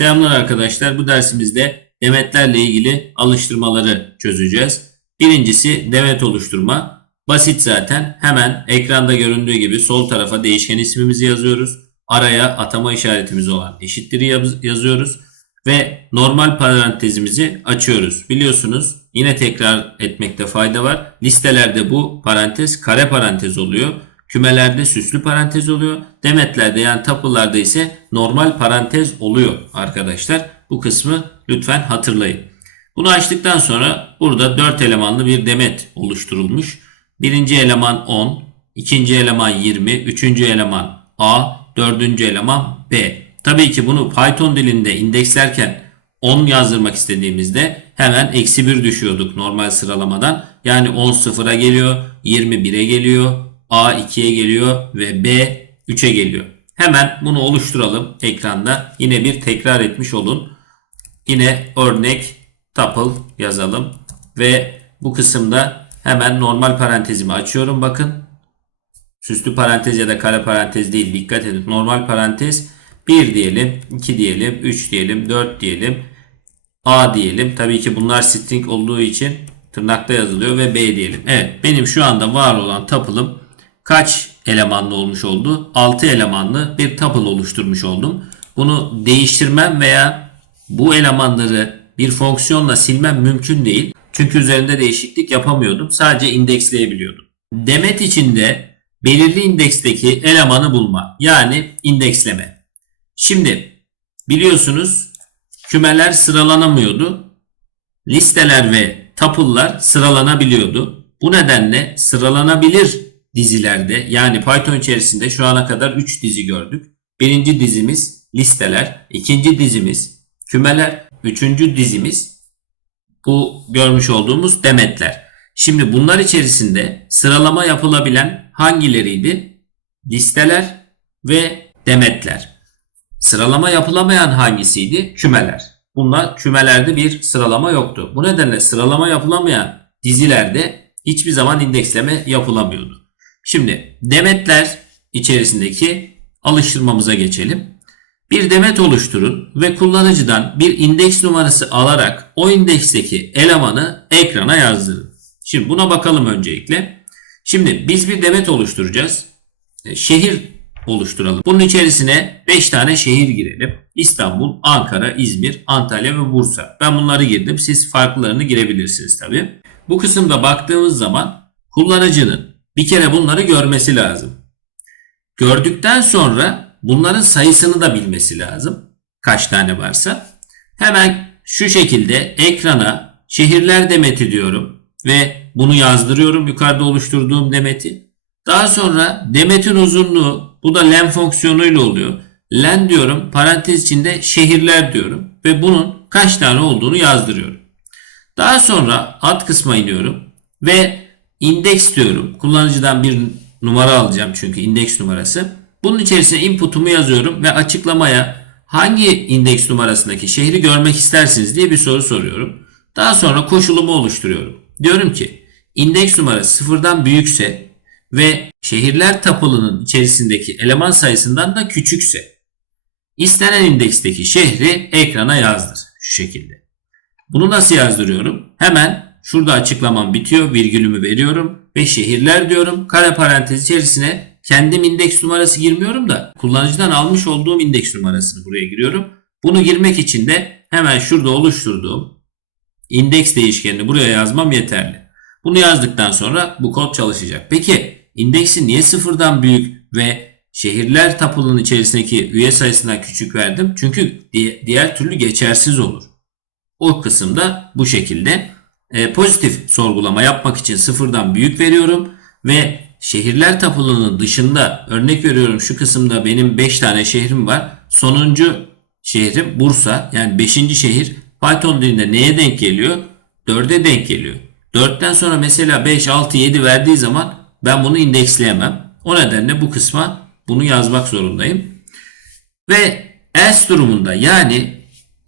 Selamlar arkadaşlar. Bu dersimizde demetlerle ilgili alıştırmaları çözeceğiz. Birincisi demet oluşturma. Basit zaten. Hemen ekranda göründüğü gibi sol tarafa değişken ismimizi yazıyoruz. Araya atama işaretimiz olan eşittir yaz- yazıyoruz. Ve normal parantezimizi açıyoruz. Biliyorsunuz yine tekrar etmekte fayda var. Listelerde bu parantez kare parantez oluyor. Kümelerde süslü parantez oluyor. Demetlerde yani tapılarda ise normal parantez oluyor arkadaşlar. Bu kısmı lütfen hatırlayın. Bunu açtıktan sonra burada 4 elemanlı bir demet oluşturulmuş. Birinci eleman 10, ikinci eleman 20, üçüncü eleman A, dördüncü eleman B. Tabii ki bunu Python dilinde indekslerken 10 yazdırmak istediğimizde hemen eksi 1 düşüyorduk normal sıralamadan. Yani 10 sıfıra geliyor, 20 1'e geliyor, A 2'ye geliyor ve B 3'e geliyor. Hemen bunu oluşturalım ekranda. Yine bir tekrar etmiş olun. Yine örnek tuple yazalım ve bu kısımda hemen normal parantezimi açıyorum bakın. Süslü parantez ya da kare parantez değil dikkat edin. Normal parantez 1 diyelim, 2 diyelim, 3 diyelim, 4 diyelim. A diyelim. Tabii ki bunlar string olduğu için tırnakta yazılıyor ve B diyelim. Evet benim şu anda var olan tuple'ım kaç elemanlı olmuş oldu? 6 elemanlı bir tuple oluşturmuş oldum. Bunu değiştirmem veya bu elemanları bir fonksiyonla silmem mümkün değil. Çünkü üzerinde değişiklik yapamıyordum. Sadece indeksleyebiliyordum. Demet içinde belirli indeksteki elemanı bulma. Yani indeksleme. Şimdi biliyorsunuz kümeler sıralanamıyordu. Listeler ve tuple'lar sıralanabiliyordu. Bu nedenle sıralanabilir dizilerde yani Python içerisinde şu ana kadar 3 dizi gördük. Birinci dizimiz listeler, ikinci dizimiz kümeler, üçüncü dizimiz bu görmüş olduğumuz demetler. Şimdi bunlar içerisinde sıralama yapılabilen hangileriydi? Listeler ve demetler. Sıralama yapılamayan hangisiydi? Kümeler. Bunlar kümelerde bir sıralama yoktu. Bu nedenle sıralama yapılamayan dizilerde hiçbir zaman indeksleme yapılamıyordu. Şimdi demetler içerisindeki alıştırmamıza geçelim. Bir demet oluşturun ve kullanıcıdan bir indeks numarası alarak o indeksteki elemanı ekrana yazdırın. Şimdi buna bakalım öncelikle. Şimdi biz bir demet oluşturacağız. E, Şehir oluşturalım. Bunun içerisine 5 tane şehir girelim. İstanbul, Ankara, İzmir, Antalya ve Bursa. Ben bunları girdim. Siz farklılarını girebilirsiniz tabii. Bu kısımda baktığımız zaman kullanıcının bir kere bunları görmesi lazım. Gördükten sonra bunların sayısını da bilmesi lazım. Kaç tane varsa. Hemen şu şekilde ekrana şehirler demeti diyorum ve bunu yazdırıyorum yukarıda oluşturduğum demeti. Daha sonra demetin uzunluğu bu da len fonksiyonuyla oluyor. Len diyorum parantez içinde şehirler diyorum ve bunun kaç tane olduğunu yazdırıyorum. Daha sonra alt kısma iniyorum ve indeks diyorum. Kullanıcıdan bir numara alacağım çünkü indeks numarası. Bunun içerisine input'umu yazıyorum ve açıklamaya hangi indeks numarasındaki şehri görmek istersiniz diye bir soru soruyorum. Daha sonra koşulumu oluşturuyorum. Diyorum ki indeks numarası sıfırdan büyükse ve şehirler tapılının içerisindeki eleman sayısından da küçükse istenen indeksteki şehri ekrana yazdır. Şu şekilde. Bunu nasıl yazdırıyorum? Hemen şurada açıklamam bitiyor. Virgülümü veriyorum ve şehirler diyorum. Kare parantez içerisine kendim indeks numarası girmiyorum da kullanıcıdan almış olduğum indeks numarasını buraya giriyorum. Bunu girmek için de hemen şurada oluşturduğum indeks değişkenini buraya yazmam yeterli. Bunu yazdıktan sonra bu kod çalışacak. Peki indeksi niye sıfırdan büyük ve şehirler tapulunun içerisindeki üye sayısından küçük verdim? Çünkü di- diğer türlü geçersiz olur. O kısımda bu şekilde e, pozitif sorgulama yapmak için sıfırdan büyük veriyorum ve şehirler tapulunun dışında örnek veriyorum şu kısımda benim 5 tane şehrim var. Sonuncu şehrim Bursa yani 5. şehir Python dilinde neye denk geliyor? 4'e denk geliyor. 4'ten sonra mesela 5, 6, 7 verdiği zaman ben bunu indeksleyemem. O nedenle bu kısma bunu yazmak zorundayım. Ve else durumunda yani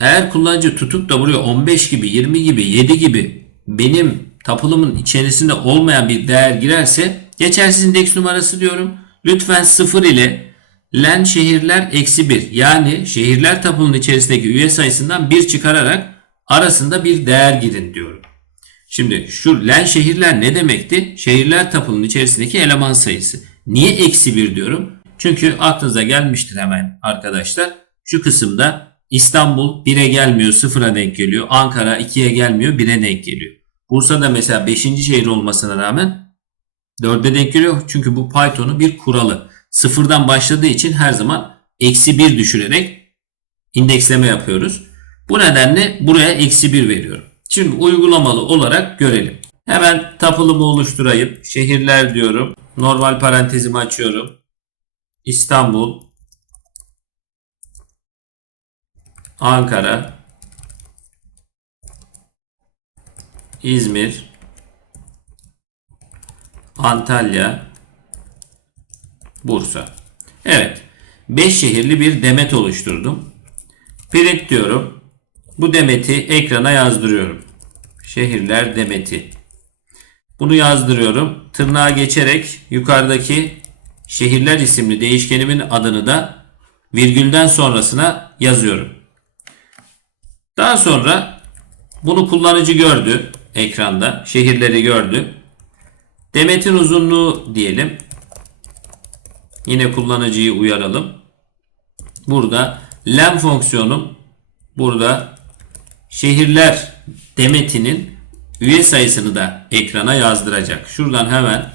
eğer kullanıcı tutup da buraya 15 gibi, 20 gibi, 7 gibi benim tapulumun içerisinde olmayan bir değer girerse geçersiz indeks numarası diyorum. Lütfen 0 ile len şehirler eksi 1 yani şehirler tabulunun içerisindeki üye sayısından 1 çıkararak arasında bir değer girin diyorum. Şimdi şu len şehirler ne demekti? Şehirler tapulunun içerisindeki eleman sayısı. Niye eksi 1 diyorum? Çünkü aklınıza gelmiştir hemen arkadaşlar. Şu kısımda İstanbul 1'e gelmiyor 0'a denk geliyor. Ankara 2'ye gelmiyor 1'e denk geliyor. Bursa'da mesela 5. şehir olmasına rağmen 4'e denk geliyor. Çünkü bu Python'un bir kuralı. Sıfırdan başladığı için her zaman eksi 1 düşürerek indeksleme yapıyoruz. Bu nedenle buraya eksi 1 veriyorum. Şimdi uygulamalı olarak görelim. Hemen tapılımı oluşturayım. Şehirler diyorum. Normal parantezimi açıyorum. İstanbul, Ankara, İzmir, Antalya, Bursa. Evet. 5 şehirli bir demet oluşturdum. Print diyorum. Bu demeti ekrana yazdırıyorum. Şehirler demeti. Bunu yazdırıyorum. Tırnağa geçerek yukarıdaki şehirler isimli değişkenimin adını da virgülden sonrasına yazıyorum. Daha sonra bunu kullanıcı gördü ekranda. Şehirleri gördü. Demetin uzunluğu diyelim. Yine kullanıcıyı uyaralım. Burada len fonksiyonum burada şehirler demetinin üye sayısını da ekrana yazdıracak. Şuradan hemen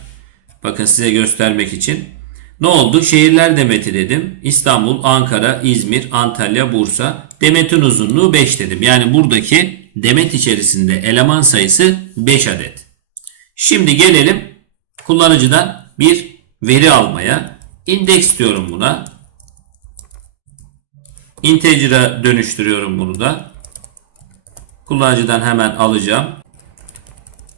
bakın size göstermek için ne oldu? Şehirler demeti dedim. İstanbul, Ankara, İzmir, Antalya, Bursa. Demetin uzunluğu 5 dedim. Yani buradaki demet içerisinde eleman sayısı 5 adet. Şimdi gelelim kullanıcıdan bir veri almaya. Index diyorum buna. Integer'a dönüştürüyorum bunu da. Kullanıcıdan hemen alacağım.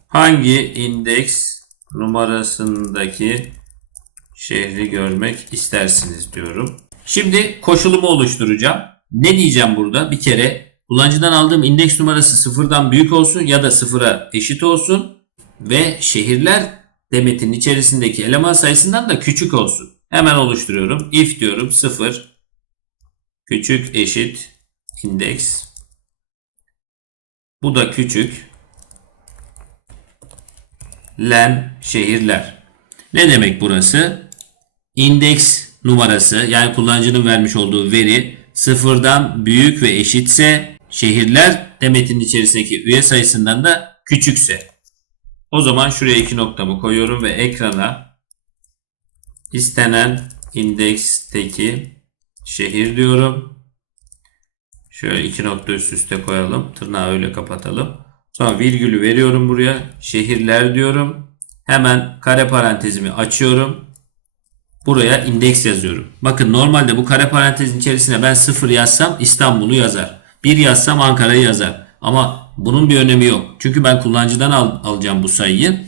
Hangi indeks numarasındaki şehri görmek istersiniz diyorum. Şimdi koşulumu oluşturacağım. Ne diyeceğim burada? Bir kere kullanıcıdan aldığım indeks numarası sıfırdan büyük olsun ya da sıfıra eşit olsun ve şehirler demetinin içerisindeki eleman sayısından da küçük olsun. Hemen oluşturuyorum. If diyorum 0 küçük eşit indeks bu da küçük len şehirler. Ne demek burası? İndeks numarası yani kullanıcının vermiş olduğu veri sıfırdan büyük ve eşitse şehirler demetin içerisindeki üye sayısından da küçükse. O zaman şuraya iki noktamı koyuyorum ve ekrana istenen indeksteki şehir diyorum. Şöyle iki nokta üst üste koyalım. Tırnağı öyle kapatalım. Sonra virgülü veriyorum buraya. Şehirler diyorum. Hemen kare parantezimi açıyorum. Buraya indeks yazıyorum. Bakın normalde bu kare parantezin içerisine ben 0 yazsam İstanbul'u yazar. 1 yazsam Ankara'yı yazar. Ama bunun bir önemi yok. Çünkü ben kullanıcıdan al, alacağım bu sayıyı.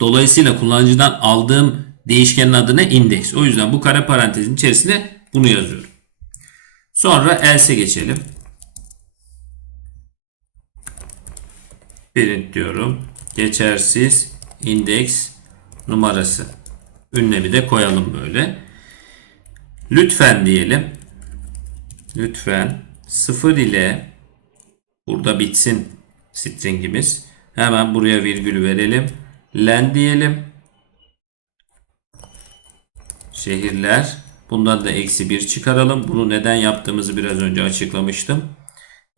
Dolayısıyla kullanıcıdan aldığım değişkenin adı ne? İndeks. O yüzden bu kare parantezin içerisine bunu yazıyorum. Sonra else'e geçelim. Print diyorum. Geçersiz indeks numarası. Ünlemi de koyalım böyle. Lütfen diyelim. Lütfen 0 ile burada bitsin stringimiz. Hemen buraya virgül verelim. Len diyelim. Şehirler. Bundan da eksi 1 çıkaralım. Bunu neden yaptığımızı biraz önce açıklamıştım.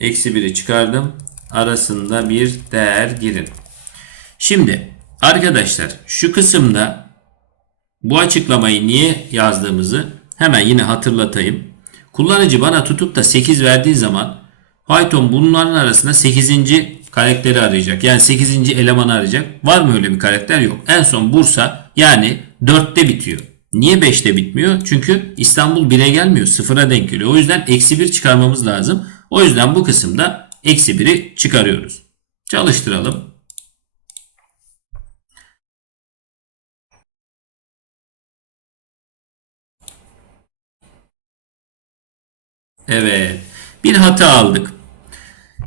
Eksi 1'i çıkardım. Arasında bir değer girin. Şimdi arkadaşlar şu kısımda bu açıklamayı niye yazdığımızı hemen yine hatırlatayım. Kullanıcı bana tutup da 8 verdiği zaman Python bunların arasında 8. karakteri arayacak. Yani 8. elemanı arayacak. Var mı öyle bir karakter? Yok. En son Bursa yani 4'te bitiyor. Niye 5'te bitmiyor? Çünkü İstanbul 1'e gelmiyor. 0'a denk geliyor. O yüzden eksi 1 çıkarmamız lazım. O yüzden bu kısımda eksi 1'i çıkarıyoruz. Çalıştıralım. Evet. Bir hata aldık.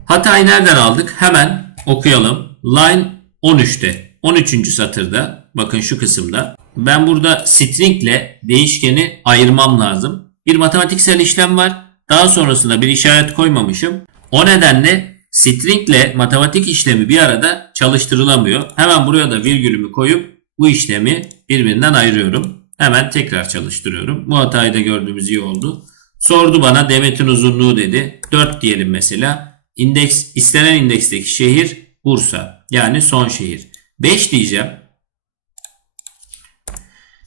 Hatayı nereden aldık? Hemen okuyalım. Line 13'te. 13. satırda. Bakın şu kısımda. ben burada string ile değişkeni ayırmam lazım. Bir matematiksel işlem var. Daha sonrasında bir işaret koymamışım. O nedenle string ile matematik işlemi bir arada çalıştırılamıyor. Hemen buraya da virgülümü koyup bu işlemi birbirinden ayırıyorum. Hemen tekrar çalıştırıyorum. Bu hatayı da gördüğümüz iyi oldu. Sordu bana Demet'in uzunluğu dedi. 4 diyelim mesela. İndeks, istenen indeksteki şehir Bursa. Yani son şehir. 5 diyeceğim.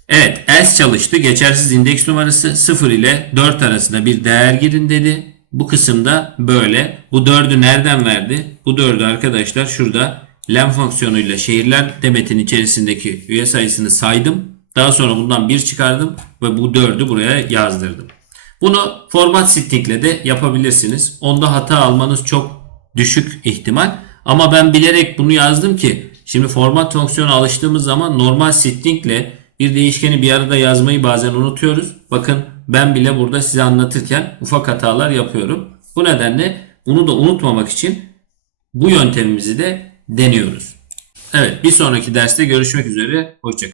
Evet else çalıştı. Geçersiz indeks numarası 0 ile 4 arasında bir değer girin dedi. Bu kısımda böyle. Bu 4'ü nereden verdi? Bu 4'ü arkadaşlar şurada lem fonksiyonuyla şehirler demetin içerisindeki üye sayısını saydım. Daha sonra bundan 1 çıkardım ve bu 4'ü buraya yazdırdım. Bunu format ile de yapabilirsiniz. Onda hata almanız çok düşük ihtimal. Ama ben bilerek bunu yazdım ki şimdi format fonksiyonu alıştığımız zaman normal ile bir değişkeni bir arada yazmayı bazen unutuyoruz. Bakın ben bile burada size anlatırken ufak hatalar yapıyorum. Bu nedenle bunu da unutmamak için bu yöntemimizi de deniyoruz. Evet bir sonraki derste görüşmek üzere. Hoşçakalın.